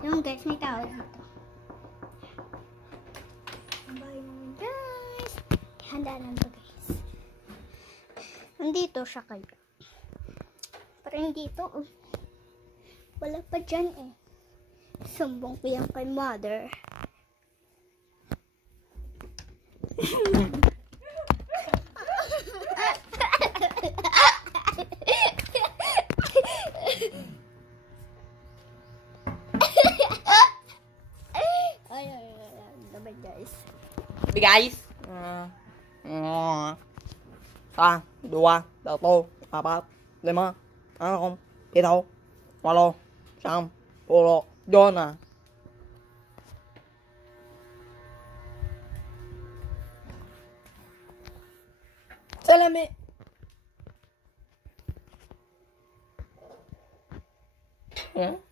Yung guys, may tao dito. Bye guys. Handa na to guys. Nandito siya kayo. Parang dito. Wala pa dyan eh. Sumbong ko yan kay mother. Ay, dapat guys. Hey guys. 3, 2, 1, 4, 5, 6, 7, 8, 9, 10, 11, Salami. Hmm?